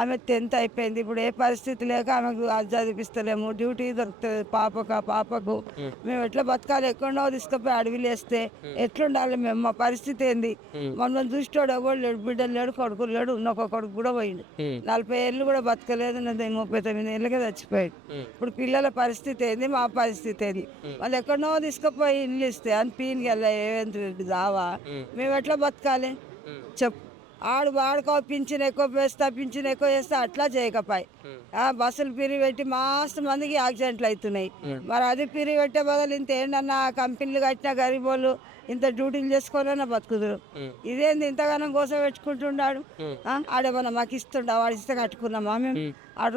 ఆమె 10th అయిపోయింది. ఇప్పుడు ఏ పరిస్థితి లేక ఆమెకు అది చదివిస్తలేము. డ్యూటీ దొరుకుతుంది పాపకు. హ్మ్. మేము ఎట్లా బతకాలి? ఎక్కడో తీసుకుపోయి అడవిలేస్తే ఎట్లుండాలి మేము? మా పరిస్థితి ఏంది? హ్మ్. మమ్మల్ని చూసేటోడు ఎవడు లేడు. బిడ్డలు లేడు, కొడుకులు లేడు. ఉన్న ఒక కొడుకు కూడా పోయిండు. హ్మ్. 40 ఏళ్ళు కూడా బతకలేదు. నేను 39 ఏళ్ళకే చచ్చిపోయాడు. హ్మ్. ఇప్పుడు పిల్లల పరిస్థితి ఏంది? మా పరిస్థితి ఏంది? వాళ్ళు ఎక్కడనో తీసుకుపోయి ఇల్లు ఇస్తే అని పీనుగెళ్ళ ఏమేంటి దావా హ్మ్. మేము ఎట్లా బతకాలి? హ్మ్. చెప్పు. వాడుకో పింఛన్ ఎక్కువ వేస్తా అట్లా చేయకపోయి బస్సులు పిరి పెట్టి మస్తు మందికి యాక్సిడెంట్లు అవుతున్నాయి. మరి అది పిరి పెట్టే బదులు ఇంత ఏంటన్నా కంపెనీలు కట్టిన గరీబోళ్ళు ఇంత డ్యూటీలు చేసుకోవాలన్నా బతుకుదురు. ఇదేంది ఇంతగానం కోసం పెట్టుకుంటున్నాడు? ఆడేమన్నా మాకు ఇస్తుండా? వాడు ఇస్తే కట్టుకున్నామా మేము?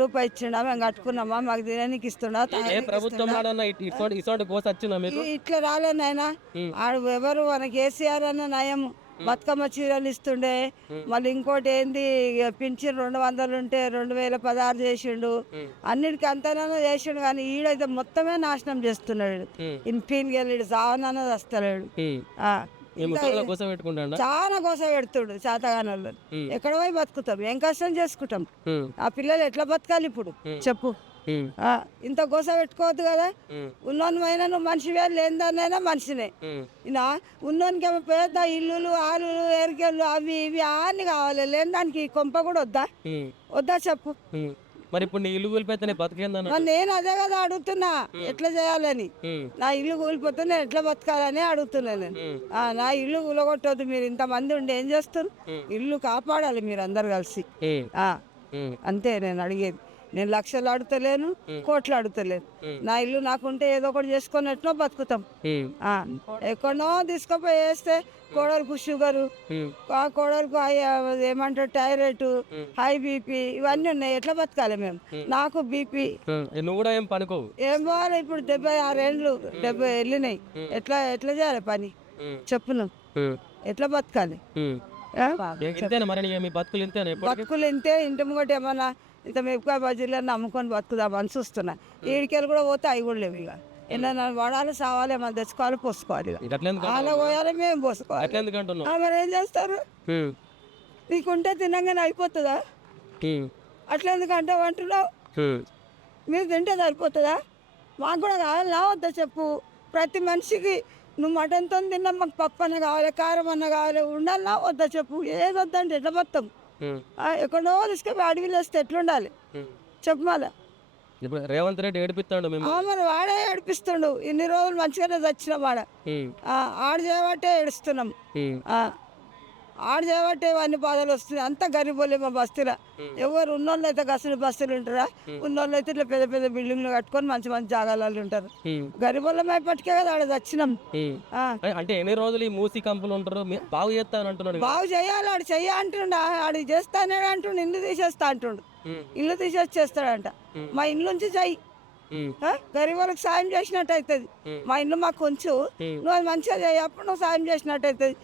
రూపాయి ఇచ్చిండా? మేము కట్టుకున్నామా? మాకు తినడానికి ఇస్తుండా? ఏ ప్రభుత్వంలోనన్నా ఇటువంటి గోస వచ్చిందా మీకు? ఇట్లా రాలే నాయన. హ్మ్. ఆడు ఎవరు మన కేసీఆర్ అన్న నయం. బతుకమ్మ చీరలు ఇస్తుండే. మళ్ళీ ఇంకోటి ఏంది పింఛన్ 200 ఉంటే 2016 చేసిండు. అన్నిటికీ అంతనన్నా చేసిండు కానీ ఈడైతే మొత్తమే నాశనం చేస్తున్నాడు. ఇంపీన్కెళ్ళి సావనన్నది వస్తలేడు. ఈ ముసలోళ్ళ గోస పెట్టుకుంటాడా? చాలా గోస పెడుతుడు చేతగానోళ్ళు. ఎక్కడ పోయి బతుకుతాం? ఏం కష్టం చేసుకుంటాం? ఆ పిల్లలు ఎట్లా బతకాలి ఇప్పుడు చెప్పు? ఇంత గోస పెట్టుకోవద్దు కదా. ఉన్నోనివైనా నువ్వు మనిషివే, లేనిదాన్నైనా మనిషినే. ఇలా ఉన్నోనికేమో పెద్ద ఇల్లులు ఆలులు ఎరికెళ్ళు అవి ఇవి అన్ని కావాలి. లేని దానికి కొంప కూడా వద్దా చెప్పు? మరి ఇప్పుడు నీ ఇల్లు కూలిపోతే నీ బతికేందన్న? మరి నేను అదే కదా అడుగుతున్నా, ఎట్లా చేయాలని. నా ఇల్లు కూలిపోతే నేను ఎట్లా బతకాలని అడుగుతున్నా నేను. నా ఇల్లు కూలగొట్టొద్దు. మీరు ఇంతమంది ఉండి ఏం చేస్తారు? ఇల్లు కాపాడాలి మీరు అందరు కలిసి. అంతే నేను అడిగేది. నేను లక్షలు అడుగుతలేను, కోట్లు అడుగుతలేను. నా ఇల్లు నాకుంటే ఏదో ఒకటి చేసుకొని ఎట్నో బతుకుతాం. ఎక్కడనో తీసుకుపోయి వేస్తే కోడలకు షుగరు, కోడలకు ఏమంటారు థైరాయిడ్, హై బీపీ ఇవన్నీ ఉన్నాయి. ఎట్లా బతకాలి మేము? నాకు బీపీ. నువ్వు కూడా ఏం పనుకోవు. ఏం పోవాలి ఇప్పుడు? 76 ఏళ్ళు 70 వెళ్ళినాయి. ఎట్లా చేయాలి పని చెప్పు నువ్వు? ఎట్లా బతకాలి? బతుకులు ఇంతే. ఇంటి ముంగట ఏమన్నా ఇంత మెప్పుగా బజ్జీలను నమ్ముకొని బతుకుదామని చూస్తున్నా. ఈడికెళ్ళి కూడా పోతే అవి కూడా లేవు. ఇక ఎన్న వాడాలి, సావాలి, ఏమన్నా తెచ్చుకోవాలి, పోసుకోవాలి. అలా పోయాలి, మేము పోసుకోవాలి. మరి ఏం చేస్తారు? నీకుంటే తినంగానే అయిపోతుందా? అట్లా ఎందుకంటే అంటున్నావు? మీరు తింటే సరిపోతుందా? మాకు కూడా కావాలా వద్దా చెప్పు? ప్రతి మనిషికి నువ్వు మటన్తో తిన్నా మాకు పప్పు అన్న కావాలి, కారం అన్న కావాలి. ఉండాలన్నా వద్దా చెప్పు? ఏది వద్దంటే ఎట్లా బతాం? ఎక్కడో తీసుకొని అడవిలో వస్తే ఎట్లుండాలి చెప్పు? మళ్ళా రేవంత్ రెడ్డి ఏడిపిస్తాడు. మరి వాడే ఏడిపిస్తుండు. ఇన్ని రోజులు మంచిగానే చచ్చినాం. ఆడు చేయబట్టే ఏడుస్తున్నాం. ఆడు చేయబట్టే అన్ని బాధలు వస్తున్నాయి. అంతా గరీబోలే మా బస్తీలో. ఎవరు ఉన్నోళ్ళు అయితే గసలు బస్తీలు ఉంటారా? ఉన్నోళ్ళు అయితే ఇట్లా పెద్ద పెద్ద బిల్డింగ్లు కట్టుకొని మంచి మంచి జాగాలలో ఉంటారు. గరీబోళ్ళం అయిపట్టుకే కదా ఆడ చచ్చినాం. అంటే ఎన్ని రోజులు ఈ మూసి కంపులు ఉంటారు? బాగు చేస్తాను అంటున్నాడు. బాగు చేయాలి. ఆడు చెయ్య అంటుండ. ఆడు చేస్తానే అంటుండు. ఇల్లు తీసేస్తా అంటుండు. ఇల్లు తీసేసి చేస్తాడంట. మా ఇల్లు నుంచి చెయ్యి. గరీబ్ వాళ్ళకి సాయం చేసినట్టు అవుతుంది. మా ఇల్లు మాకు కొంచెం నువ్వు అది మంచిగా చేయి. అప్పుడు నువ్వు సాయం చేసినట్టు అవుతుంది.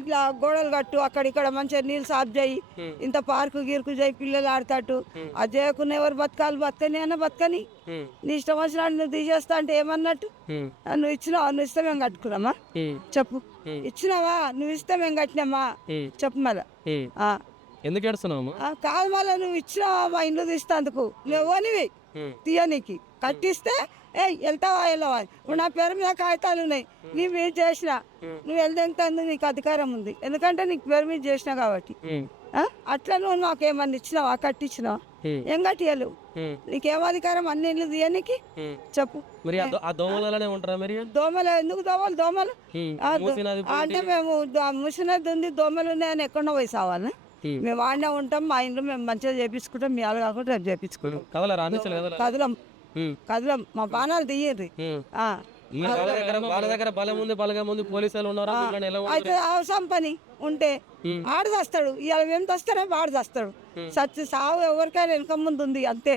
ఇట్లా గోడలు కట్టు, అక్కడిక్కడ మంచిగా నీళ్ళు సాఫ్ చేయి. ఇంత పార్కు గీర్కు చేయి, పిల్లలు ఆడతాటు. అది చేయకుండా ఎవరు బతకాలి? బతకని అన్న బతకని. నీ ఇష్టం వచ్చినట్టు నువ్వు తీసేస్తా అంటే ఏమన్నట్టు? నువ్వు ఇచ్చినావా? నువ్వు ఇస్తే మేము కట్టుకున్నామా చెప్పు? ఇచ్చినావా? నువ్వు ఇస్తే మేము కట్టినామా చెప్పు? మళ్ళా ఎందుకు ఏడుస్తున్నావు? కాదు, మళ్ళీ నువ్వు ఇచ్చినావా మా ఇల్లు తీస్తందుకు? నువ్వనివి తీయనికి కట్టిస్తే వెళ్తావా వెళ్ళవా? ఇప్పుడు నా పేరు మీద కాగితాలు ఉన్నాయి. నువ్వు ఏం చేసినా నువ్వు వెళ్తాను, నీకు అధికారం ఉంది. ఎందుకంటే నీకు పేరు మీద చేసినా కాబట్టి. అట్లా నువ్వు నాకేమన్నా ఇచ్చినావా? కట్టించినావా? ఏం కట్టియలేవు. నీకేం అధికారం అన్ని ఇల్లు తీయనికి చెప్పు? దోమలు ఎందుకు? దోమలు అంటే మేము ముసినది ఉంది, దోమలు ఉన్నాయని ఎక్కడో పోయి సావాలి. మేము వాడినే ఉంటాం. మా ఇంట్లో మేము మంచిగా చేపించుకుంటాం. మీ వాళ్ళు కాకుండా రేపు చేపించుకుంటాం. కదలం మా బాణాలు తీయండి. అయితే అవసరం పని ఉంటే ఆడు చేస్తాడు. ఇవాళ మేము తెస్తానే వాడు చేస్తాడు. సచ్చి సావు ఎవరికైనా వెనక ముందు ఉంది అంతే.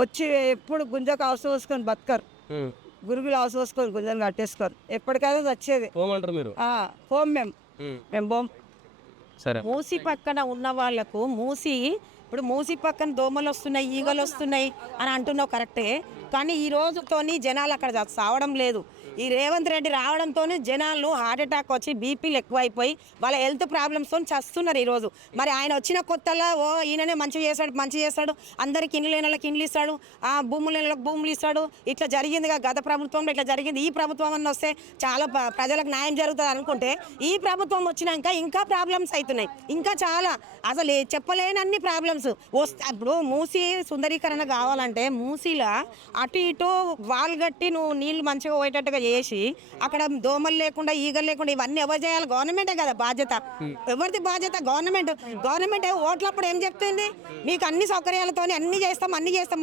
వచ్చి ఎప్పుడు గుంజకు అవసరం పోసుకొని బతకరు. గురుగులు అవసరం పోసుకొని గుంజను కట్టేసుకోరు. ఎప్పటికైనా వచ్చేది పోం. మేము పోం. మూసి పక్కన ఉన్న వాళ్ళకు ఇప్పుడు మూసి పక్కన దోమలు వస్తున్నాయి, ఈగలు వస్తున్నాయి అని అంటున్నావు కరెక్టే. కానీ ఈ రోజుతోని జనాలు అక్కడ సావడం లేదు. ఈ రేవంత్ రెడ్డి రావడంతో జనాలు హార్ట్ అటాక్ వచ్చి బీపీలు ఎక్కువైపోయి వాళ్ళ హెల్త్ ప్రాబ్లమ్స్తో చస్తున్నారు ఈరోజు. మరి ఆయన వచ్చిన కొత్తలో ఈయననే మంచిగా చేస్తాడు, అందరికి ఇండ్లు లేని వాళ్ళకి ఇండ్లు ఇస్తాడు, భూములు లేని వాళ్ళకి భూములు ఇస్తాడు. ఇట్లా జరిగిందిగా గత ప్రభుత్వంలో, ఇట్లా జరిగింది. ఈ ప్రభుత్వం అన్న వస్తే చాలా ప్రజలకు న్యాయం జరుగుతుంది అనుకుంటే ఈ ప్రభుత్వం వచ్చినాక ఇంకా ప్రాబ్లమ్స్ అవుతున్నాయి. ఇంకా చాలా అసలు చెప్పలేనన్ని ప్రాబ్లమ్స్ వస్తాయి. ఇప్పుడు మూసీ సుందరీకరణ కావాలంటే మూసీలో అటు ఇటు వాల్ కట్టి నువ్వు నీళ్ళు మంచిగా పోయేటట్టుగా చేసి అక్కడ దోమలు లేకుండా ఈగలు లేకుండా ఇవన్నీ ఎవరు చేయాలి? గవర్నమెంటే కదా బాధ్యత. ఎవరిది బాధ్యత? గవర్నమెంట్. ఓట్లప్పుడు ఏం చెప్తుంది? మీకు అన్ని సౌకర్యాలతో అన్ని చేస్తాం.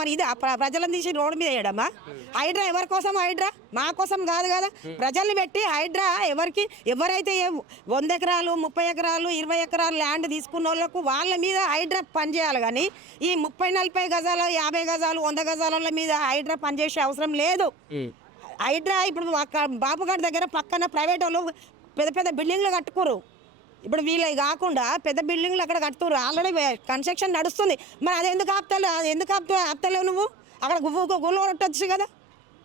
మరి ఇది ప్రజలను తీసి రోడ్డు మీద వేయడమా? హైడ్రా ఎవరి కోసం? హైడ్రా మా కోసం కాదు కదా. ప్రజల్ని పెట్టి హైడ్రా ఎవరైతే 100 ఎకరాలు 30 ఎకరాలు 20 ఎకరాలు ల్యాండ్ తీసుకున్న వాళ్ళకు వాళ్ళ మీద హైడ్రా పనిచేయాలి. కానీ ఈ 30-40 గజాలు 50 గజాలు 100 గజాల మీద హైడ్రా పనిచేసే అవసరం లేదు. హైడ్రా ఇప్పుడు బాపుగాడి దగ్గర పక్కన ప్రైవేట్ వాళ్ళు పెద్ద పెద్ద బిల్డింగ్లు కట్టుకోరు. ఇప్పుడు వీళ్ళవి కాకుండా పెద్ద బిల్డింగ్లు అక్కడ కట్టుకోరు. ఆల్రెడీ కన్స్ట్రక్షన్ నడుస్తుంది. మరి అది ఎందుకు ఆపుతలేవు నువ్వు? అక్కడ గుళ్ళు కొట్టచ్చు కదా.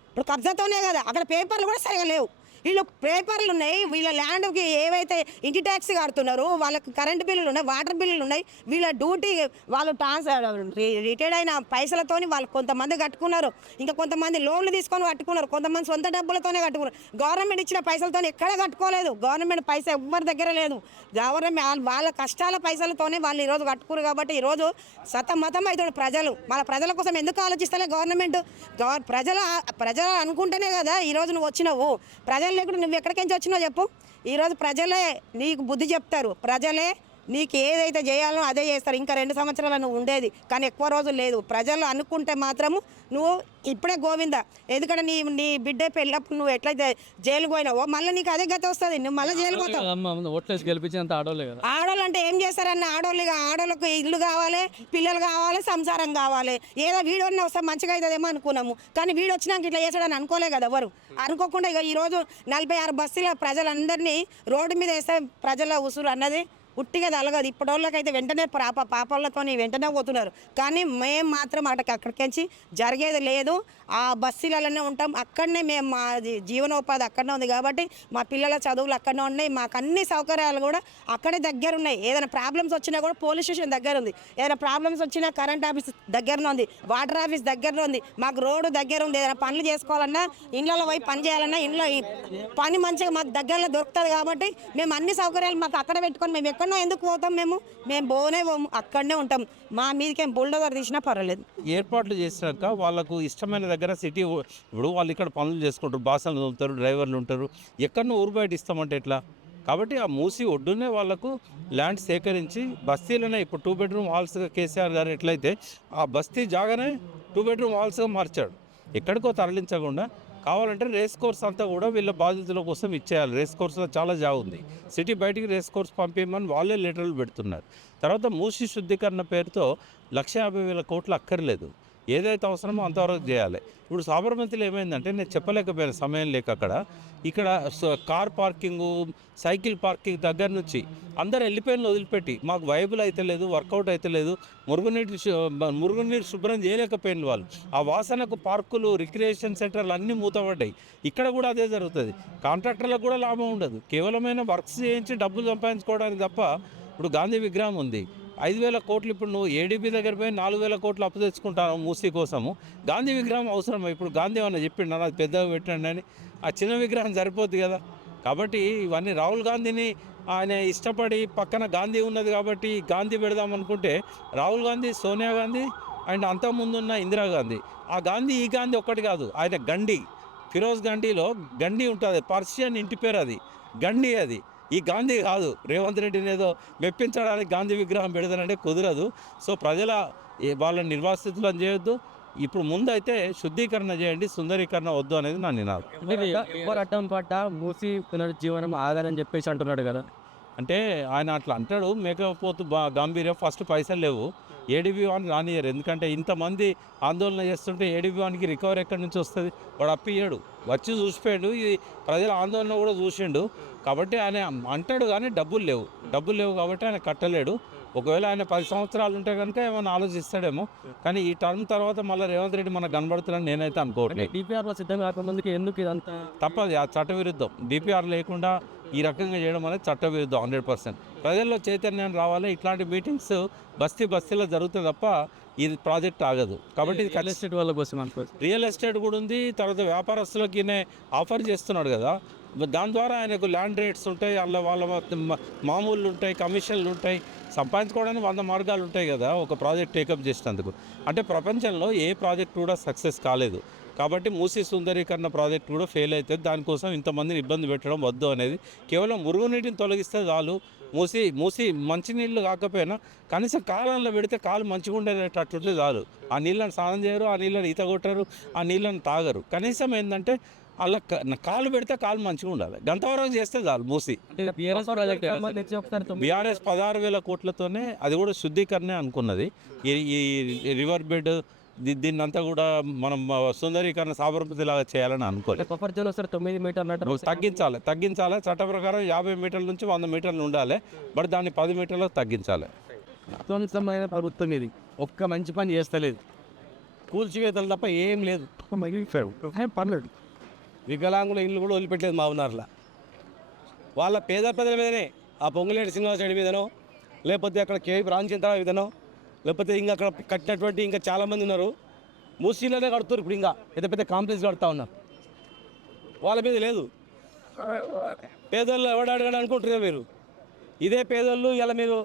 ఇప్పుడు కబ్జాతోనే కదా. అక్కడ పేపర్లు కూడా సరిగా లేవు. వీళ్ళు పేపర్లు ఉన్నాయి. వీళ్ళ ల్యాండ్కి ఏవైతే ఇంటి ట్యాక్స్ కడుతున్నారో వాళ్ళకి కరెంటు బిల్లులు ఉన్నాయి, వాటర్ బిల్లులు ఉన్నాయి. వీళ్ళ డ్యూటీ వాళ్ళు రిటైర్డ్ అయిన పైసలతోని వాళ్ళు కొంతమంది కట్టుకున్నారు. ఇంకా కొంతమంది లోన్లు తీసుకొని కట్టుకున్నారు. కొంతమంది సొంత డబ్బులతోనే కట్టుకున్నారు. గవర్నమెంట్ ఇచ్చిన పైసలతో ఎక్కడ కట్టుకోలేదు. గవర్నమెంట్ పైసా ఎవ్వరి దగ్గర లేదు. గవర్నమెంట్ వాళ్ళ కష్టాల పైసలతోనే వాళ్ళు ఈరోజు కట్టుకున్నారు. కాబట్టి ఈరోజు సతమతం అవుతాడు ప్రజలు. మన ప్రజల కోసం ఎందుకు ఆలోచిస్తలే గవర్నమెంట్? ప్రజలు అనుకుంటేనే కదా ఈరోజు నువ్వు వచ్చినావు. ప్రజలు లేకుండా నువ్వు ఎక్కడికి వచ్చినావు చెప్పు. ఈరోజు ప్రజలే నీకు బుద్ధి చెప్తారు. ప్రజలే నీకు ఏదైతే చేయాలో అదే చేస్తారు. ఇంకా 2 సంవత్సరాలు నువ్వు ఉండేది, కానీ ఎక్కువ రోజులు లేదు. ప్రజలు అనుకుంటే మాత్రము నువ్వు ఇప్పుడే గోవింద. ఎందుకంటే నీ బిడ్డ పెళ్ళప్పుడు నువ్వు ఎట్లయితే జైలుకు పోయినావో మళ్ళీ నీకు అదే గతి వస్తుంది. నువ్వు మళ్ళీ జైలు పోతావు. ఆడోళ్ళు అంటే ఏం చేస్తారన్న? ఆడోళ్ళకు ఇల్లు కావాలి, పిల్లలు కావాలి, సంసారం కావాలి. ఏదో వీడియోని వస్తే మంచిగా అవుతుందేమో అనుకున్నాము, కానీ వీడు వచ్చినాక ఇట్లా చేస్తాడని అనుకోలే కదా ఎవరు. అనుకోకుండా ఇక ఈరోజు 46 బస్సుల ప్రజలందరినీ రోడ్డు మీద వేస్తే ప్రజల ఉసురు అన్నది ఉట్టిగా తలగదు. ఇప్పటికైతే వెంటనే పాపాలతో వెంటనే పోతున్నారు. కానీ మేము మాత్రం అక్కడికి జరిగేది లేదు. ఆ బస్సులలోనే ఉంటాం. అక్కడనే మేము మా జీవనోపాధి అక్కడనే ఉంది కాబట్టి మా పిల్లల చదువులు అక్కడనే ఉన్నాయి. మాకు అన్ని సౌకర్యాలు కూడా అక్కడే దగ్గర ఉన్నాయి. ఏదైనా ప్రాబ్లమ్స్ వచ్చినా కూడా పోలీస్ స్టేషన్ దగ్గర ఉంది. ఏదైనా ప్రాబ్లమ్స్ వచ్చినా కరెంట్ ఆఫీస్ దగ్గరనే ఉంది, వాటర్ ఆఫీస్ దగ్గరనే ఉంది, మాకు రోడ్డు దగ్గర ఉంది. ఏదైనా పనులు చేసుకోవాలన్నా, ఇండ్లలో పోయి పని చేయాలన్నా ఇంట్లో పని మంచిగా మాకు దగ్గరలో దొరుకుతుంది. కాబట్టి మేము అన్ని సౌకర్యాలు మాకు అక్కడ పెట్టుకొని మేము ఎక్కడో ఎందుకు పోతాం? మేము పోనే పోము, అక్కడనే ఉంటాం. మా మీదకేం బుల్డోజర్ తీసినా పర్వాలేదు. ఏర్పాట్లు చేసినాక వాళ్ళకు ఇష్టమైన దగ్గర సిటీ ఇప్పుడు వాళ్ళు ఇక్కడ పనులు చేసుకుంటారు, బాసలు తోముతారు, డ్రైవర్లు ఉంటారు. ఎక్కడో ఊరు బయట ఇస్తామంటే ఎట్లా? కాబట్టి ఆ మూసి ఒడ్డునే వాళ్ళకు ల్యాండ్ సేకరించి బస్తీలోనే ఇప్పుడు 2 బెడ్రూమ్ హాల్స్గా కేసీఆర్ గారు ఎట్లయితే ఆ బస్తీ జాగానే 2 బెడ్రూమ్ హాల్స్గా మార్చాడు. ఎక్కడికో తరలించకుండా కావాలంటే రేస్ కోర్స్ అంతా కూడా వీళ్ళ బాధితుల కోసం ఇచ్చేయాలి. రేస్ కోర్సులో చాలా జాగా ఉంది. సిటీ బయటికి రేస్ కోర్స్ పంపించమని వాళ్ళే లెటర్లు పెడుతున్నారు. తర్వాత మూసి శుద్ధీకరణ పేరుతో 1,50,000 కోట్లు అక్కర్లేదు. ఏదైతే అవసరమో అంతవరకు చేయాలి. ఇప్పుడు సాబర్మతిలో ఏమైందంటే నేను చెప్పలేకపోయిన సమయం లేక ఇక్కడ కార్ పార్కింగు, సైకిల్ పార్కింగ్ దగ్గర నుంచి అందరు వెళ్ళిపోయిన వదిలిపెట్టి మాకు వైబుల్ అయితే లేదు, వర్కౌట్ అయితే లేదు, మురుగునీరు శుభ్రం చేయలేకపోయిన వాళ్ళు. ఆ వాసనకు పార్కులు, రిక్రియేషన్ సెంటర్లు అన్నీ మూతపడ్డాయి. ఇక్కడ కూడా అదే జరుగుతుంది. కాంట్రాక్టర్లకు కూడా లాభం ఉండదు. కేవలమైన వర్క్స్ చేయించి డబ్బులు సంపాదించుకోవడానికి తప్ప. ఇప్పుడు గాంధీ విగ్రహం ఉంది, 5,000 కోట్లు. ఇప్పుడు నువ్వు ఏడీబీ దగ్గర పోయి 4,000 కోట్లు అప్పు తెచ్చుకుంటాను మూసీ కోసము. గాంధీ విగ్రహం అవసరమా? ఇప్పుడు గాంధీ ఏమన్నా చెప్పిండు అది పెద్దగా పెట్టండి అని. ఆ చిన్న విగ్రహం సరిపోద్ది కదా. కాబట్టి ఇవన్నీ రాహుల్ గాంధీని ఆయన ఇష్టపడి పక్కన గాంధీ ఉన్నది కాబట్టి గాంధీ పెడదామనుకుంటే రాహుల్ గాంధీ, సోనియా గాంధీ అండ్ అంతకుముందున్న ఇందిరాగాంధీ, ఆ గాంధీ ఈ గాంధీ ఒక్కటి కాదు. ఆయన గండి, ఫిరోజ్ గండిలో గండి ఉంటుంది, పర్షియన్ ఇంటి పేరు అది, గండి అది. ఈ గాంధీ కాదు. రేవంత్ రెడ్డిని ఏదో మెప్పించడానికి గాంధీ విగ్రహం పెడతానంటే కుదరదు. సో వాళ్ళ నిర్వాసితులను చేయొద్దు. ఇప్పుడు ముందైతే శుద్ధీకరణ చేయండి, సుందరీకరణ వద్దు అనేది నా నినాదం. ఎవరు అడ్డం పడ్డా మూసి పునరుజ్జీవనం ఆగాలని చెప్పేసి అంటున్నాడు కదా. అంటే ఆయన అట్లా అంటాడు. మేకపోతు గాంభీర్యం ఫస్ట్ పైసలు లేవు, ఏడీబీ వానికి రానియరు. ఎందుకంటే ఇంతమంది ఆందోళన చేస్తుంటే ఏడీబీ వానికి రికవరీ ఎక్కడి నుంచి వస్తుంది? వాడు అప్పియ్యాడు, వచ్చి చూసిపోయాడు, ఇది ప్రజల ఆందోళన కూడా చూసిండు. కాబట్టి ఆయన అంటాడు కానీ డబ్బులు లేవు కాబట్టి ఆయన కట్టలేడు. ఒకవేళ ఆయన 10 సంవత్సరాలు ఉంటే కనుక ఏమైనా ఆలోచిస్తాడేమో, కానీ ఈ టర్మ్ తర్వాత మళ్ళీ రేవంత్ రెడ్డి మనకు కనబడుతున్నాడని నేనైతే అనుకోవట్లేదు. డిపిఆర్లో సిద్ధం కాకముందుకు ఎందుకు ఇదంతా? తప్పది, ఆ చట్టవిరుద్ధం. డిపిఆర్ లేకుండా ఈ రకంగా చేయడం అనేది చట్టవిరుద్ధం 100%. ప్రజల్లో చైతన్యం రావాలి. ఇట్లాంటి మీటింగ్స్ బస్తీలో జరుగుతుంది తప్ప ఇది ప్రాజెక్ట్ ఆగదు. కాబట్టి ఇది రియల్ ఎస్టేట్ వాళ్ళ కోసం అనుకోవచ్చు. రియల్ ఎస్టేట్ కూడా ఉంది. తర్వాత వ్యాపారస్తులకి ఆఫర్ చేస్తున్నాడు కదా, దాని ద్వారా ఆయనకు ల్యాండ్ రేట్స్ ఉంటాయి, అందులో వాళ్ళ మామూలు ఉంటాయి, కమిషన్లు ఉంటాయి, సంపాదించుకోవడానికి 100 మార్గాలు ఉంటాయి కదా ఒక ప్రాజెక్ట్ టేకప్ చేసినందుకు. అంటే ప్రపంచంలో ఏ ప్రాజెక్ట్ కూడా సక్సెస్ కాలేదు. కాబట్టి మూసీ సుందరీకరణ ప్రాజెక్ట్ కూడా ఫెయిల్ అవుతుంది. దానికోసం ఇంతమందిని ఇబ్బంది పెట్టడం వద్దు అనేది. కేవలం మురుగునీటిని తొలగిస్తే చాలు. మూసి మంచినీళ్ళు కాకపోయినా కనీసం కాలంలో పెడితే కాలు మంచిగా ఉండేటట్టుంటే చాలు. ఆ నీళ్ళని స్నానం చేయరు, ఆ నీళ్ళని ఈత కొట్టరు, ఆ నీళ్ళని తాగరు. కనీసం ఏంటంటే అలా కాలు పెడితే కాలు మంచిగా ఉండాలి. గంతవరం చేస్తే చాలు. మూసి బీఆర్ఎస్ 16,000 కోట్లతోనే అది కూడా శుద్ధీకరణే అనుకున్నది. ఈ రివర్ బెడ్ దీన్ని అంతా కూడా మనం సుందరీకరణ సాబర్మతి లాగా చేయాలని అనుకోలేదు. ప్రపంచంలో 9 మీటర్లు తగ్గించాలి. చట్ట ప్రకారం 50 మీటర్ల నుంచి 100 మీటర్లు ఉండాలి. బట్ దాన్ని 10 మీటర్లకు తగ్గించాలి. విధ్వంసమైన ప్రభుత్వం ఇది ఒక్క మంచి పని చేస్తలేదు. కూల్చివేతలు తప్ప ఏం లేదు. పర్లేదు. వికలాంగుల ఇల్లు కూడా వదిలిపెట్టలేదు మావునార్ల. వాళ్ళ పేద ప్రజల మీదనే, ఆ పొంగులేటి శ్రీనివాస రెడ్డి మీదనో, లేకపోతే అక్కడ కేవీ రామచంద్రరావు మీదనో, లేకపోతే ఇంకా అక్కడ కట్టినటువంటి ఇంకా చాలామంది ఉన్నారు. మూసీలోనే కడుతున్నారు. ఇప్పుడు ఇంకా పెద్ద పెద్ద కాంప్లెక్స్ కడుతూ ఉన్నారు. వాళ్ళ మీద లేదు. పేదోళ్ళు ఎవడు అడగడం అనుకుంటున్నారు మీరు. ఇదే పేదోళ్ళు ఇలా మీరు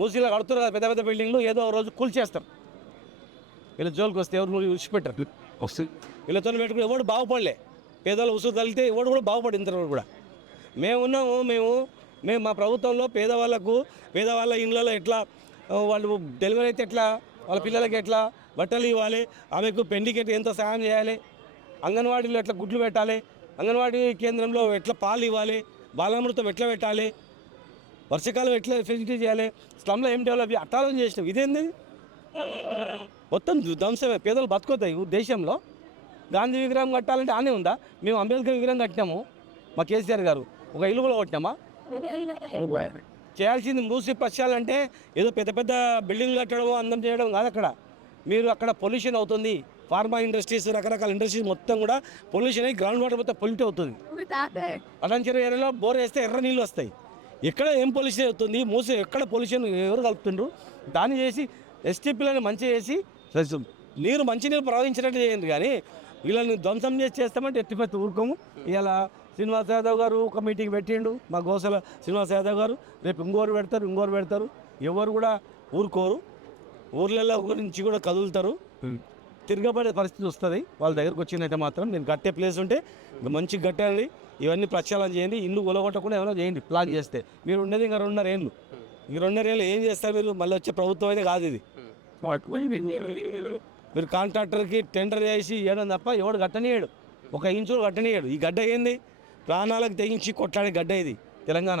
మూసీలో కడుతున్నారు కదా పెద్ద పెద్ద బిల్డింగ్లు, ఏదో రోజు కూల్చేస్తారు. వీళ్ళ జోలికి వస్తే ఎవరు విడిచిపెట్టారు. వీళ్ళతో పెట్టుకుని ఎవడు బాగుపడలే. పేదోళ్ళు ఉసురు తగిలితే ఎవడు కూడా బాగుపడి ఇంతవరకు కూడా. మేము మా ప్రభుత్వంలో పేదవాళ్ళ ఇళ్ళలో ఎట్లా వాళ్ళు డెలివరీ అయితే ఎట్లా, వాళ్ళ పిల్లలకి ఎట్లా బట్టలు ఇవ్వాలి, ఆమెకు పెండికి ఎంత సాయం చేయాలి, అంగన్వాడీలో ఎట్లా గుడ్లు పెట్టాలి, అంగన్వాడీ కేంద్రంలో ఎట్లా పాలు ఇవ్వాలి, బాలామృతం ఎట్లా పెట్టాలి, వర్షాకాలం ఎట్లా ఫెసిలిటీ చేయాలి, స్లమ్లో ఏం డెవలప్ అట్టాలని చేసినాం. ఇదేంది మొత్తం ధ్వంసమే. పేదలు బతుకుతాయి దేశంలో. గాంధీ విగ్రహం కట్టాలంటే ఆనే ఉందా? మేము అంబేద్కర్ విగ్రహం కట్టినాము. మా కేసీఆర్ గారు ఒక ఇల్లు కూడా కొట్టినామా? చేయాల్సింది మూసి పచ్చాలంటే ఏదో పెద్ద పెద్ద బిల్డింగ్లు కట్టడం అందం చేయడం కాదు. అక్కడ పొల్యూషన్ అవుతుంది. ఫార్మా ఇండస్ట్రీస్, రకరకాల ఇండస్ట్రీస్ మొత్తం కూడా పొల్యూషన్ అయ్యి గ్రౌండ్ వాటర్ మొత్తం పొల్యూట్ అవుతుంది. అడంచెరు ఏరియాలో బోర్ వేస్తే ఎర్ర నీళ్ళు వస్తాయి. ఎక్కడ ఏం పొల్యూషన్ అవుతుంది? మూసి ఎక్కడ పొల్యూషన్ ఎవరు కలుపుతుండ్రు? దాన్ని చేసి ఎస్టీపీలను మంచిగా చేసి మంచినీరు ప్రవహించినట్టు చేయండి. కానీ వీళ్ళని ధ్వంసం చేస్తామంటే ఎత్తిపెత్తి ఊరుకోము. ఇలా శ్రీనివాస్ యాదవ్ గారు ఒక మీటింగ్ పెట్టిండు, మా గోసల శ్రీనివాస్ యాదవ్ గారు. రేపు ఇంకోరు పెడతారు. ఎవరు కూడా ఊరుకోరు. ఊర్లలో గురించి కూడా కదులుతారు. తిరగబడే పరిస్థితి వస్తుంది. వాళ్ళ దగ్గరకు వచ్చినైతే మాత్రం నేను కట్టే ప్లేస్ ఉంటే మంచిగా కట్టాలి. ఇవన్నీ ప్రక్షాళన చేయండి. ఇల్లు కొలగొట్టకుండా ఏమైనా చేయండి ప్లాన్ చేస్తే. మీరు ఉండేది ఇంకా 2.5 ఏళ్ళు. ఈ 2.5 ఏళ్ళు ఏం చేస్తారు మీరు? మళ్ళీ వచ్చే ప్రభుత్వం అయితే కాదు ఇది. మీరు కాంట్రాక్టర్కి టెండర్ చేసి ఇవ్వడం తప్ప ఎవడు కట్టనీయడు. 1 ఇంచు కట్టనీయడు. ఈ గడ్డ ఏంది? ప్రాణాలకు తెగించి కొట్లాడే గడ్డ ఇది తెలంగాణ.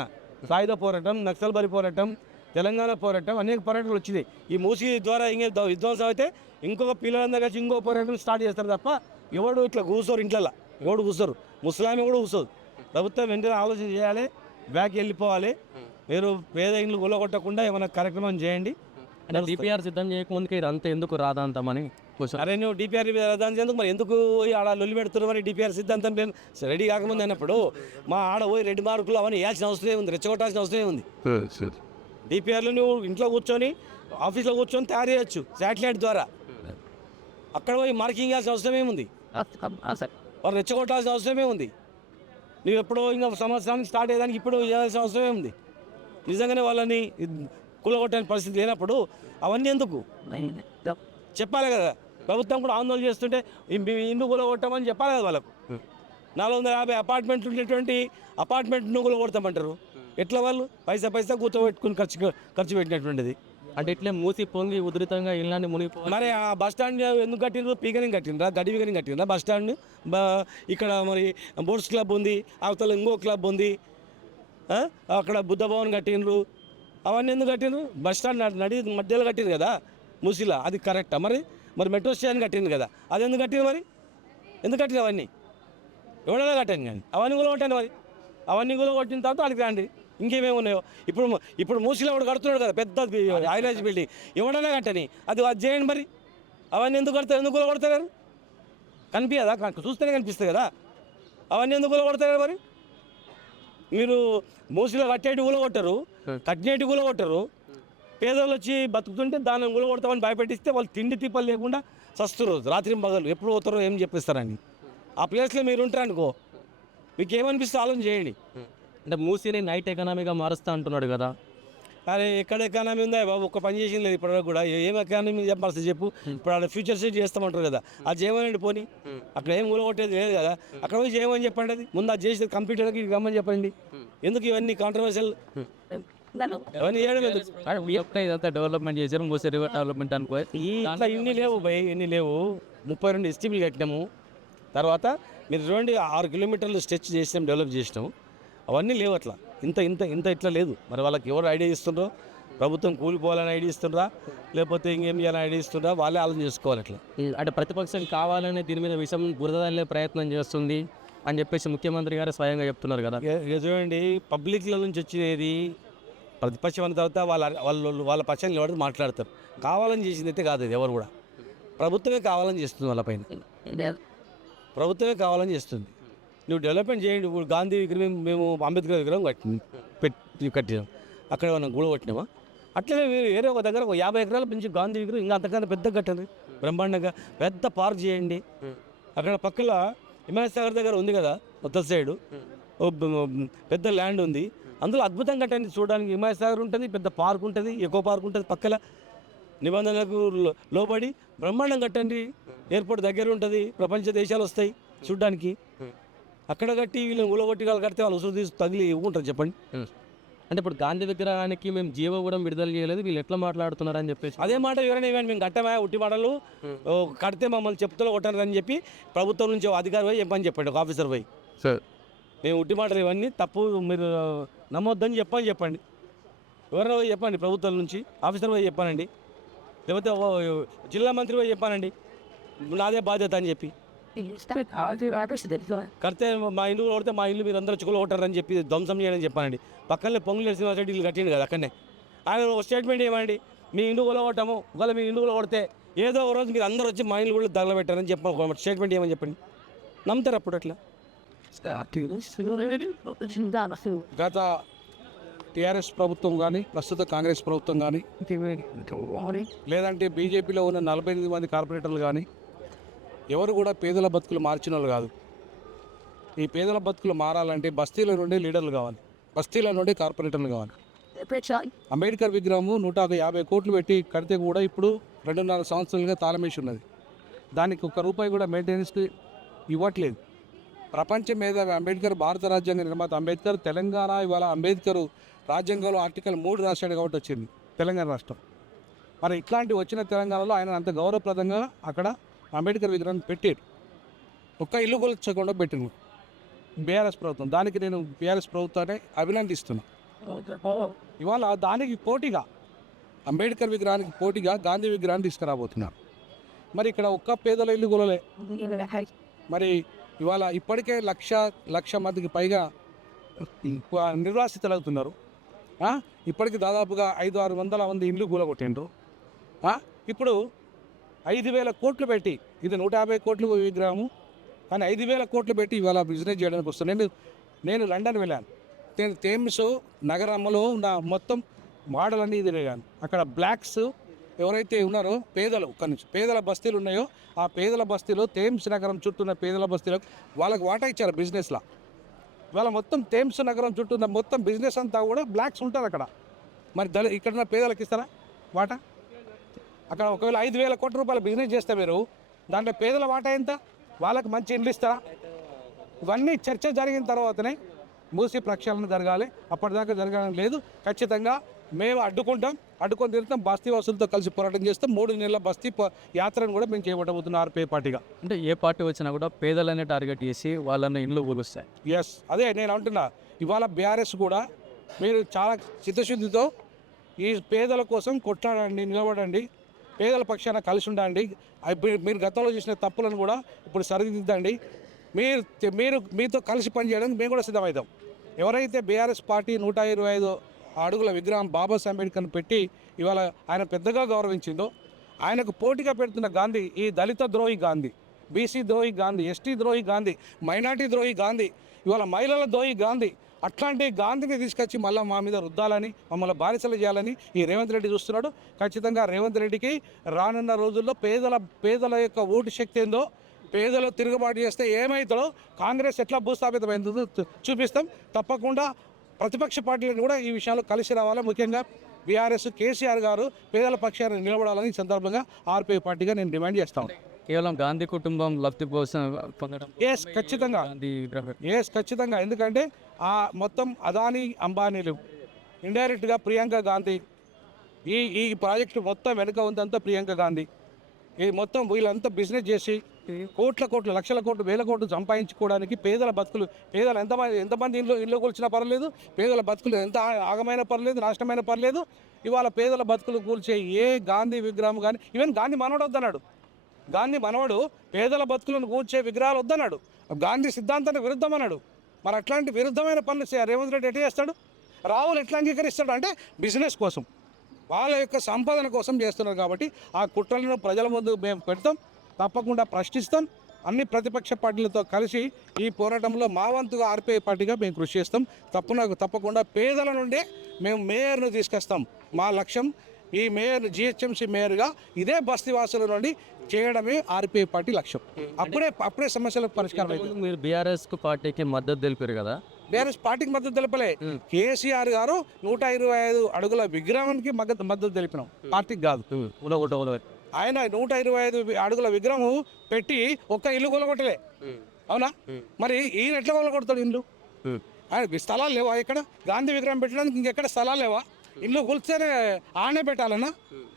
సాయుధ పోరాటం, నక్సల్బరి పోరాటం, తెలంగాణ పోరాటం, అనేక పోరాటాలు వచ్చినాయి. ఈ మూసీ ద్వారా ఇంకే విధ్వంసం అయితే ఇంకొక పిల్లలందరూ కలిసి ఇంకో పోరాటం స్టార్ట్ చేస్తారు తప్ప ఎవడు ఇట్లా కూర్చోరు. ఇంట్లో ఎవడు కూర్చోరు. ముస్లామి కూడా కూర్చోదు. ప్రభుత్వం వెంటనే ఆలోచన చేయాలి. బ్యాక్ వెళ్ళిపోవాలి. మీరు పేద ఇండ్లు కూలగొట్టకుండా ఏమైనా కార్యక్రమం చేయండి. డిపిఆర్ సిద్ధం చేయకముందుకు ఇదంతా ఎందుకు రాదంతమని. అరే నువ్వు డిపిఆర్ రాదాంతం ఎందుకు మరి? ఎందుకు ఆడ లొల్లి పెడుతున్నారు మరి? డిపిఆర్ సిద్ధాంతం రెడీ కాకముందు అన్నప్పుడు మా ఆడ పోయి 2 మార్కులు అవన్నీ వేయాల్సిన అవసరం ఉంది, రెచ్చగొట్టాల్సిన అవసరం ఉంది. డిపిఆర్లు నువ్వు ఇంట్లో కూర్చొని ఆఫీస్లో కూర్చొని తయారు చేయొచ్చు శాటిలైట్ ద్వారా. అక్కడ పోయి మార్కింగ్ చేయాల్సిన అవసరం ఏముంది? వాళ్ళు రెచ్చగొట్టాల్సిన అవసరమే ఉంది. నువ్వు ఎప్పుడో ఇంకా సంవత్సరానికి స్టార్ట్ అయ్యేదానికి ఇప్పుడు చేయాల్సిన అవసరమే ఉంది. నిజంగానే వాళ్ళని కూలగొట్టని పరిస్థితి లేనప్పుడు అవన్నీ ఎందుకు చెప్పాలి కదా? ప్రభుత్వం కూడా ఆందోళన చేస్తుంటే ఇల్లు కూలగొట్టామని చెప్పాలి కదా వాళ్ళకు. 450 అపార్ట్మెంట్లు ఉండేటువంటి అపార్ట్మెంట్ను కూలగొడతామంటారు. ఎట్లా వాళ్ళు పైసా కూర్చోబెట్టుకుని ఖర్చు పెట్టినటువంటిది. అంటే ఇట్లే మూసి పొంగి ఉధృతంగా ఇళ్ళని మునిగిపో. మరి ఆ బస్ స్టాండ్ ఎందుకు కట్టిండ్రు? పీకరింగ్ కట్టిండ్రా? గడి పీకరింగ్ కట్టిండ్రా బస్ స్టాండ్? ఇక్కడ మరి బోట్స్ క్లబ్ ఉంది, అవతల ఇంకో క్లబ్ ఉంది, అక్కడ బుద్ధ భవన్ కట్టిండ్రు. అవన్నీ ఎందుకు కట్టిండ్రు? బస్ స్టాండ్ మధ్యలో కట్టిండ్రు కదా మూసీలా. అది కరెక్టా? మరి మెట్రో స్టేషన్ కట్టింది కదా, అది ఎందుకు కట్టింది? మరి ఎందుకు కట్టింది అవన్నీ? ఎవడైనా కట్టాను కానీ అవన్నీ కూడా కొట్టాను. మరి అవన్నీ కూడా కొట్టిన తర్వాత అడిగి రండి. ఇంకేమేమి ఉన్నాయో ఇప్పుడు మూసిలో ఒకటి కడుతున్నాడు కదా పెద్ద హైరాజ్ బిల్డింగ్ ఎవడన్నా కట్టని అది చేయండి మరి. అవన్నీ ఎందుకు కడతారు, ఎందుకు కొడతారు? కనిపించదా? చూస్తేనే కనిపిస్తుంది కదా. అవన్నీ ఎందుకు కొడతారు మరి? మీరు మూసిలో కట్టేటి కొట్టరు, కట్టినేటి కొట్టరు. పేదలు వచ్చి బతుకుతుంటే దాన్ని కొడతామని భయపెట్టిస్తే వాళ్ళు తిండి తిప్పలు లేకుండా చస్తున్నారు రాత్రి పగలు. ఎప్పుడు పోతారో ఏం చెప్పిస్తారని. ఆ ప్లేస్లో మీరు ఉంటారనుకో మీకు ఏమనిపిస్తే ఆలోచన చేయండి. అంటే మూసీని నైట్ ఎకనామీగా మారుస్తా అంటున్నాడు కదా. అరే ఎక్కడ ఎకానమీ ఉందా బాబు? ఒక్క పని చేసింది లేదు ఇప్పటివరకు కూడా. ఏం ఎకానమీ చెప్పాల్సి చెప్పు. ఇప్పుడు అక్కడ ఫ్యూచర్ సెట్ చేస్తామంటారు కదా, అది చేయమనండి పోనీ. అక్కడ ఏం కొట్టేది లేదు కదా, అక్కడ పోయి చేయమని చెప్పండి. అది ముందు అది చేసి కంప్యూటర్కి రమ్మని చెప్పండి. ఎందుకు ఇవన్నీ కాంట్రవర్షియల్ అవన్నీ చేయడం లేదు. ఇదంతా డెవలప్మెంట్ చేశారు, మూసీ రివర్ డెవలప్మెంట్ అనుకో. ఇట్లా ఇన్ని లేవు భయ్, ఇన్ని లేవు. 32 ఎస్టీపీలు కట్టినాము. తర్వాత మీరు చూడండి 6 కిలోమీటర్లు స్ట్రెచ్ చేసినాం, డెవలప్ చేసినాము. అవన్నీ లేవు అట్లా. ఇంత ఇట్లా లేదు. మరి వాళ్ళకి ఎవరు ఐడియా ఇస్తుండ్రో? ప్రభుత్వం కూలిపోవాలని ఐడియా ఇస్తుండ్రా, లేకపోతే ఇంకేం చేయాలని ఐడియా ఇస్తుండ్రా? వాళ్ళే ఆలోచన చేసుకోవాలి అట్లా. అంటే ప్రతిపక్షం కావాలని దీని మీద విషయం బురదలే ప్రయత్నం చేస్తుంది అని చెప్పేసి ముఖ్యమంత్రి గారు స్వయంగా చెప్తున్నారు కదా. ఇక చూడండి, పబ్లిక్ల నుంచి వచ్చినది ప్రతిపక్షం అన్న తర్వాత వాళ్ళ పక్షాన్ని నిలబడి మాట్లాడతారు. కావాలని చేసింది అయితే కాదు ఇది. ఎవరు కూడా ప్రభుత్వమే కావాలని చేస్తుంది. వాళ్ళపైన ప్రభుత్వమే కావాలని చేస్తుంది. నువ్వు డెవలప్మెంట్ చేయండి. ఇప్పుడు గాంధీ విగ్రహం మేము అంబేద్కర్ విగ్రహం కట్టినాం. అక్కడ మనం గూడ కొట్టినామా? అట్లనే వేరే ఒక దగ్గర 50 ఎకరాల పెంచి గాంధీ విగ్రహం ఇంకా అంతకన్నా పెద్ద కట్టండి, బ్రహ్మాండంగా పెద్ద పార్క్ చేయండి. అక్కడ పక్కల హిమాయత్ సాగర్ దగ్గర ఉంది కదా, ఉత్తర సైడు పెద్ద ల్యాండ్ ఉంది, అందులో అద్భుతంగా కట్టండి. చూడడానికి హిమాయత్ సాగర్ ఉంటుంది, పెద్ద పార్క్ ఉంటుంది, ఎకో పార్క్ ఉంటుంది, పక్కల నిబంధనలకు లోబడి బ్రహ్మాండం కట్టండి. ఎయిర్పోర్ట్ దగ్గర ఉంటుంది, ప్రపంచ దేశాలు వస్తాయి చూడడానికి. అక్కడ కట్టి వీళ్ళు ఊలగొట్టి కడితే వాళ్ళు ఉసురు తీసి తగిలి ఇవ్వకుంటారు చెప్పండి. అంటే ఇప్పుడు గాంధీ విగ్రహానికి మేము జీవో కూడా విడుదల చేయలేదు, వీళ్ళు ఎట్లా మాట్లాడుతున్నారు అని చెప్పేసి అదే మాట ఎవరైనా ఇవ్వండి, మేము కట్టమా ఉట్టి మాటలు కడితే మమ్మల్ని చెప్తూ కొట్టారని చెప్పి ప్రభుత్వం నుంచి అధికారి పోయి చెప్పండి, ఒక ఆఫీసర్ పోయి సార్ మేము ఉట్టి మాటలు ఇవన్నీ తప్పు మీరు నమ్మొద్దని చెప్పండి. ఎవరైనా పోయి చెప్పండి, ప్రభుత్వం నుంచి ఆఫీసర్ పోయి చెప్పానండి, లేకపోతే జిల్లా మంత్రి పోయి చెప్పానండి, నాదే బాధ్యత అని చెప్పి. కడితే మా ఇల్లు కొడితే మా ఇల్లు మీరు అందరూ చుక్కలు కొట్టారని చెప్పి ధ్వంసం చేయడం చెప్పానండి. పక్కనే పొంగులేరు శ్రీనివాసరెడ్డి ఇల్లు కట్టింది కదా, అక్కడనే ఆయన ఒక స్టేట్మెంట్ ఇవ్వండి, మీ ఇండు కొలగొట్టాము, ఒకవేళ మీ ఇండు కొడితే ఏదో ఒక రోజు మీరు అందరూ వచ్చి మా ఇల్లు కూడా తగలబెట్టారని చెప్పి స్టేట్మెంట్ ఏమని చెప్పండి. నమ్ముతారు అప్పుడు అట్లా. గత టీఆర్ఎస్ ప్రభుత్వం కానీ ప్రస్తుత కాంగ్రెస్ ప్రభుత్వం కానీ లేదంటే బీజేపీలో ఉన్న 48 మంది కార్పొరేటర్లు కానీ ఎవరు కూడా పేదల బతుకులు మార్చిన వాళ్ళు కాదు. ఈ పేదల బతుకులు మారాలంటే బస్తీల నుండి లీడర్లు కావాలి, బస్తీల నుండి కార్పొరేటర్లు కావాలి. అంబేద్కర్ విగ్రహము 150 కోట్లు పెట్టి కడితే కూడా ఇప్పుడు 2.5 సంవత్సరాలుగా తాళమేసి ఉన్నది. దానికి ₹1 కూడా మెయింటెనెన్స్కి ఇవ్వట్లేదు. ప్రపంచ మేధావి అంబేద్కర్, భారత రాజ్యాంగ నిర్మాత అంబేద్కర్, తెలంగాణ ఇవాళ అంబేద్కర్ రాజ్యాంగంలో ఆర్టికల్ 3 రాశాడు కాబట్టి వచ్చింది తెలంగాణ రాష్ట్రం. మరి ఇట్లాంటి వచ్చిన తెలంగాణలో ఆయన అంత గౌరవప్రదంగా అక్కడ అంబేద్కర్ విగ్రహం పెట్టారు. ఒక్క ఇల్లు కొలచకుండా పెట్టిన బీఆర్ఎస్ ప్రభుత్వం. దానికి నేను బీఆర్ఎస్ ప్రభుత్వాన్ని అభినందిస్తున్నా. ఇవాళ దానికి పోటీగా అంబేద్కర్ విగ్రహానికి పోటీగా గాంధీ విగ్రహాన్ని తీసుకురాబోతున్నారు. మరి ఇక్కడ ఒక్క పేదల ఇల్లు కొలలే. మరి ఇవాళ ఇప్పటికే లక్ష మందికి పైగా నిర్వాసితులు అవుతున్నారు. ఇప్పటికి దాదాపుగా 500-600 మంది ఇల్లు కూలగొట్టిండ్రు. ఇప్పుడు 5,000 కోట్లు పెట్టి, ఇది 150 కోట్లు విగ్రహము, కానీ 5,000 కోట్లు పెట్టి ఇవాళ బిజినెస్ చేయడానికి వస్తాను. నేను లండన్ వెళ్ళాను. నేను థేమ్స్ నగరంలో ఉన్న మొత్తం మోడలన్నీ ఇది వెళ్ళాను. అక్కడ బ్లాక్స్ ఎవరైతే ఉన్నారో పేదలు, కనీసం పేదల బస్తీలు ఉన్నాయో ఆ పేదల బస్తీలో థేమ్స్ నగరం చుట్టూ ఉన్న పేదల బస్తీలకు వాళ్ళకి వాటా ఇచ్చారు బిజినెస్లో. ఇవాళ మొత్తం థేమ్స్ నగరం చుట్టూ ఉన్న మొత్తం బిజినెస్ అంతా కూడా బ్లాక్స్ ఉంటారు అక్కడ. మరి ఇక్కడ ఉన్న పేదలకు ఇస్తారా వాటా? అక్కడ ఒకవేళ 5,000 కోట్ల రూపాయల బిజినెస్ చేస్తే మీరు దాంట్లో పేదల వాటా ఎంత? వాళ్ళకి మంచి ఇండ్లు ఇస్తారా? ఇవన్నీ చర్చ జరిగిన తర్వాతనే మూసి ప్రక్షాళన జరగాలి. అప్పటిదాకా జరగడం లేదు. ఖచ్చితంగా మేము అడ్డుకొని తిరుగుతాం. బస్తీ వాసులతో కలిసి పోరాటం చేస్తాం. 3 నెలల బస్తీ యాత్రను కూడా మేము చేపట్టబోతున్నాం ఆర్పీ పార్టీగా. అంటే ఏ పార్టీ వచ్చినా కూడా పేదలనే టార్గెట్ చేసి వాళ్ళని ఇండ్లు కూలుస్తాయి. ఎస్, అదే నేను అంటున్నా. ఇవాళ బీఆర్ఎస్ కూడా మీరు చాలా చిత్తశుద్ధితో ఈ పేదల కోసం కొట్లాడండి, నిలబడండి, పేదల పక్షాన కలిసి ఉండండి. మీరు గతంలో చేసిన తప్పులను కూడా ఇప్పుడు సరిదిద్దండి. మీతో కలిసి పనిచేయడానికి మేము కూడా సిద్ధమవుతాం. ఎవరైతే బీఆర్ఎస్ పార్టీ 125 అడుగుల విగ్రహం బాబాసాహెబ్ అంబేద్కర్ని పెట్టి ఇవాళ ఆయన పెద్దగా గౌరవించిందో, ఆయనకు పోటీగా పెడుతున్న గాంధీ ఈ దళిత ద్రోహి గాంధీ, బీసీ ద్రోహి గాంధీ, ఎస్టీ ద్రోహి గాంధీ, మైనార్టీ ద్రోహి గాంధీ, ఇవాళ మహిళల ద్రోహి గాంధీ, అట్లాంటి గాంధీని తీసుకొచ్చి మళ్ళీ మా మీద రుద్దాలని, మమ్మల్ని బానిసలు చేయాలని ఈ రేవంత్ రెడ్డి చూస్తున్నాడు. ఖచ్చితంగా రేవంత్ రెడ్డికి రానున్న రోజుల్లో పేదల యొక్క ఓటు శక్తి ఏందో, పేదలు తిరుగుబాటు చేస్తే ఏమవుతుందో, కాంగ్రెస్ ఎట్లా భూస్థాపితమైందో చూపిస్తాం. తప్పకుండా ప్రతిపక్ష పార్టీలను కూడా ఈ విషయాల్లో కలిసి రావాలి. ముఖ్యంగా బీఆర్ఎస్ కేసీఆర్ గారు పేదల పక్షాన్ని నిలబడాలని ఈ సందర్భంగా ఆర్పీఐ పార్టీగా నేను డిమాండ్ చేస్తాను. కేవలం గాంధీ కుటుంబం లబ్ధి కోసం పొందడం ఖచ్చితంగా ఖచ్చితంగా. ఎందుకంటే ఆ మొత్తం అదానీ అంబానీలు, ఇండైరెక్ట్గా ప్రియాంక గాంధీ, ఈ ప్రాజెక్టు మొత్తం వెనుక ఉందంతా ప్రియాంక గాంధీ. ఈ మొత్తం వీళ్ళంతా బిజినెస్ చేసి కోట్ల లక్షల కోట్లు వేల కోట్లు సంపాదించుకోవడానికి పేదల బతుకులు, పేదలు ఎంతమంది ఇల్లు కూల్చినా పర్లేదు, పేదల బతుకులు ఎంత ఆగమైన పర్లేదు, నాశనమైన పర్లేదు, ఇవాళ పేదల బతుకులు కూల్చే ఏ గాంధీ విగ్రహం కానీ, ఈవెన్ గాంధీ మనవడు వద్దన్నాడు. గాంధీ మనవడు పేదల బతుకులను కూల్చే విగ్రహాలు వద్దన్నాడు. గాంధీ సిద్ధాంతానికి విరుద్ధం అన్నాడు. మరి అట్లాంటి విరుద్ధమైన పనులు రేవంత్ రెడ్డి ఎట్లా చేస్తాడు? రాహుల్ ఎట్లా అంగీకరిస్తాడు? అంటే బిజినెస్ కోసం, వాళ్ళ యొక్క సంపాదన కోసం చేస్తున్నారు. కాబట్టి ఆ కుట్రలను ప్రజల ముందు మేము పెడతాం, తప్పకుండా ప్రశ్నిస్తాం. అన్ని ప్రతిపక్ష పార్టీలతో కలిసి ఈ పోరాటంలో మా వంతుగా ఆర్పీఐ పార్టీగా మేము కృషి చేస్తాం. తప్పకుండా పేదల నుండే మేము మేయర్ను తీసుకొస్తాం. మా లక్ష్యం ఈ మేయర్, జిహెచ్ఎంసీ మేయర్గా ఇదే బస్తీవాసుల నుండి చేయడమే ఆర్పీఐ పార్టీ లక్ష్యం. అప్పుడే సమస్యలకు పరిష్కారం అవుతుంది. మీరు బీఆర్ఎస్ పార్టీకి మద్దతు తెలిపారు కదా, బీఆర్ఎస్ పార్టీకి మద్దతు తెలపలే. కేసీఆర్ గారు 125 అడుగుల విగ్రహానికి మద్దతు తెలిపినాం, పార్టీకి కాదు. ఆయన 125 అడుగుల విగ్రహం పెట్టి ఒక్క ఇల్లు కొలగొట్టలే, అవునా? మరి ఈయన ఎట్లా కొలగొడతాడు ఇల్లు? ఆయన స్థలాలు లేవా? ఇక్కడ గాంధీ విగ్రహం పెట్టడానికి ఇంకెక్కడ స్థలాలు లేవా? ఇల్లు కూల్స్తేనే ఆనే పెట్టాలన్నా?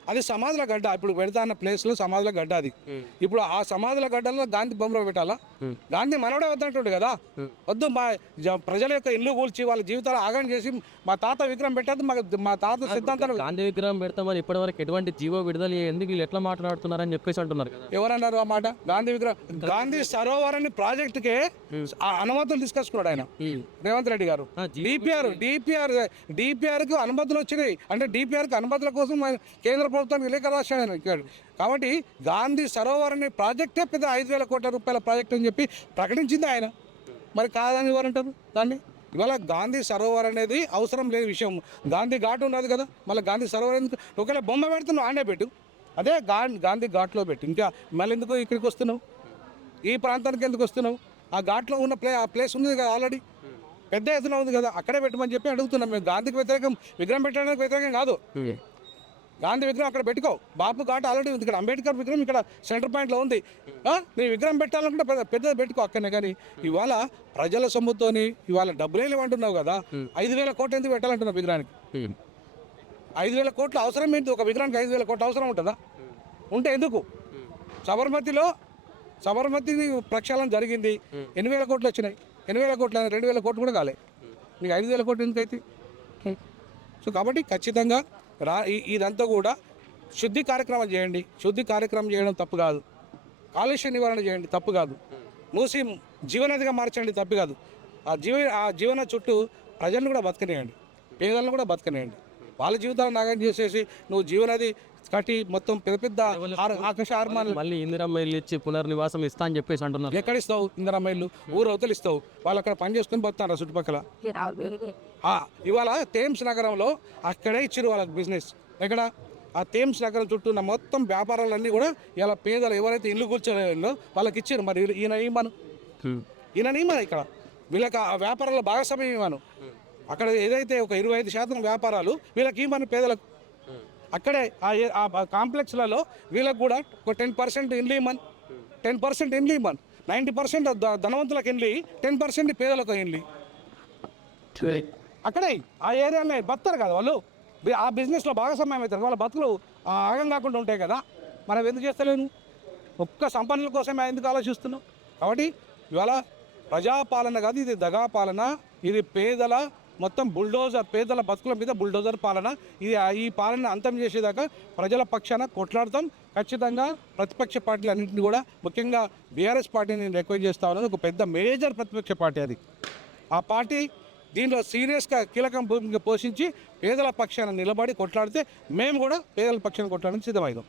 అది సమాధుల గడ్డ. ఇప్పుడు పెడతా అన్న ప్లేస్లో సమాధుల గడ్డ అది. ఇప్పుడు ఆ సమాధుల గడ్డలో గాంధీ బొమ్మలో పెట్టాలా? గాంధీ మనవడే వద్దంటాడు కదా. వద్దు, మా ప్రజల యొక్క ఇల్లు కూల్చి వాళ్ళ జీవితాలు ఆగం చేసి మా తాత విగ్రహం పెట్టద్దు, మా తాత సిద్ధాంతాలు. గాంధీ విగ్రహం పెడతామని ఇప్పటివరకు ఎటువంటి జీవో విడుదల ఎందుకు వీళ్ళు ఎట్లా మాట్లాడుతున్నారని చెప్పేసి అంటున్నారు కదా. ఎవరన్నారు ఆ మాట? గాంధీ విగ్రహం, గాంధీ సరోవర్ అని ప్రాజెక్టుకే అనుమతులు తీసుకొచ్చుకున్నాడు ఆయన రేవంత్ రెడ్డి గారు. డిపిఆర్కి అనుమతులు వచ్చినాయి. అంటే డిపిఆర్కి అనుమతుల కోసం కేంద్ర ప్రభుత్వానికి లేఖ రాశాడు ఆయన ఇక్కడ. కాబట్టి గాంధీ సరోవర్ అనే ప్రాజెక్టే పెద్ద 5,000 కోట్ల రూపాయల ప్రాజెక్ట్ అని చెప్పి ప్రకటించింది ఆయన. మరి కాదని ఎవరంటారు దాన్ని? ఇవాళ గాంధీ సరోవర్ అనేది అవసరం లేని విషయం. గాంధీ ఘాట్ ఉన్నది కదా, మళ్ళీ గాంధీ సరోవర్ ఎందుకు? ఒకవేళ బొమ్మ పెడుతున్నావు ఆడే పెట్టు, అదే గాంధీ ఘాట్లో పెట్టు. ఇంకా మళ్ళీ ఎందుకు ఇక్కడికి వస్తున్నావు? ఈ ప్రాంతానికి ఎందుకు వస్తున్నావు? ఆ ఘాట్లో ఉన్న ఆ ప్లేస్ ఉంది కదా, ఆల్రెడీ పెద్ద ఎత్తున ఉంది కదా, అక్కడే పెట్టమని చెప్పి అడుగుతున్నాం. మేము గాంధీకి వ్యతిరేకం, విగ్రహం పెట్టడానికి వ్యతిరేకం కాదు. గాంధీ విగ్రహం అక్కడ పెట్టుకో. బాపు ఘాట్ ఆల్రెడీ ఉంది. ఇక్కడ అంబేద్కర్ విగ్రహం ఇక్కడ సెంటర్ పాయింట్లో ఉంది. నీ విగ్రహం పెట్టాలనుకుంటే పెద్దది పెట్టుకో అక్కడనే. కానీ ఇవాళ ప్రజల సొమ్ముతోని ఇవాళ డబ్బులే లేవంటున్నావు కదా. 5,000 కోట్లు ఎందుకు పెట్టాలంటున్నావు విగ్రహానికి? 5,000 కోట్లు అవసరం ఏంటి? ఒక విగ్రహానికి 5,000 కోట్లు అవసరం ఉంటుందా? ఉంటే ఎందుకు? సబర్మతి ప్రక్షాళన జరిగింది, 8,000 కోట్లు వచ్చినాయి. 8,000 కోట్లు 2,000 కోట్లు కూడా కాలే. నీకు 5,000 కోట్లు ఎందుకైతే? సో కాబట్టి ఖచ్చితంగా ఇదంతా కూడా శుద్ధి కార్యక్రమాలు చేయండి. శుద్ధి కార్యక్రమం చేయడం తప్పు కాదు. కాలుష్య నివారణ చేయండి, తప్పు కాదు. మూసి జీవనదిగా మార్చండి, తప్పు కాదు. ఆ జీవన చుట్టూ ప్రజలను కూడా బతకనియండి, పేదలను కూడా బతకనియండి. వాళ్ళ జీవితాలను నాగం చేసేసి నువ్వు జీవనది కట్టి మొత్తం పెద్ద ఆకాశ హార్మాలు మళ్ళీ ఇందిరమ్మ ఇల్లు ఇచ్చి పునర్నివాసం ఇస్తా అని చెప్పేసి అంటున్నారు. ఎక్కడ ఇస్తావు ఇందిరమ్మ ఇల్లు? ఊరు అవతలు ఇస్తావు. వాళ్ళు అక్కడ పని చేసుకుని బతుకుతారు చుట్టుపక్కల. ఇవాళ థేమ్స్ నగరంలో అక్కడే ఇచ్చారు వాళ్ళకి బిజినెస్. ఎక్కడ? ఆ థేమ్స్ నగరం చుట్టూ ఉన్న మొత్తం వ్యాపారాలన్నీ కూడా ఇలా పేదలు ఎవరైతే ఇల్లు కూర్చోలేదో వాళ్ళకి ఇచ్చారు. మరి ఈయన ఇక్కడ వీళ్ళకి ఆ వ్యాపారాల భాగస్వామ్యం ఇవ్వను. అక్కడ ఏదైతే ఒక 25% వ్యాపారాలు వీళ్ళకి ఇవ్వను పేదలకు. అక్కడే ఆ కాంప్లెక్స్లలో వీళ్ళకి కూడా ఒక 10% ఇండ్లు ఇవ్వమని, 10% ఇండ్లు ఇవ్వమని. 90% ధనవంతులకు ఇండ్లు, 10% పేదలకు ఇండ్లు. అక్కడే ఆ ఏరియాలో బతారు కదా వాళ్ళు. ఆ బిజినెస్లో భాగస్వామ్యం అవుతారు. వాళ్ళ బతుకులు ఆగం కాకుండా ఉంటాయి కదా. మనం ఎందుకు చేస్తలేను? ఒక్క సంపన్నుల కోసమే ఎందుకు ఆలోచిస్తున్నాం? కాబట్టి ఇవాళ ప్రజాపాలన కాదు, ఇది దగా పాలన. ఇది పేదల మొత్తం బుల్డోజర్, పేదల బతుకుల మీద బుల్డోజర్ పాలన. ఈ పాలన అంతం చేసేదాకా ప్రజల పక్షాన కొట్లాడతాం. ఖచ్చితంగా ప్రతిపక్ష పార్టీలు అన్నింటినీ కూడా, ముఖ్యంగా బీఆర్ఎస్ పార్టీని నేను రిక్వెస్ట్ చేస్తా ఉన్నాను. ఒక పెద్ద మేజర్ ప్రతిపక్ష పార్టీ అది. ఆ పార్టీ దీంట్లో సీరియస్గా కీలకం భూమిక పోషించి పేదల పక్షాన నిలబడి కొట్లాడితే మేము కూడా పేదల పక్షాన కొట్లాడడానికి సిద్ధమవుతాం.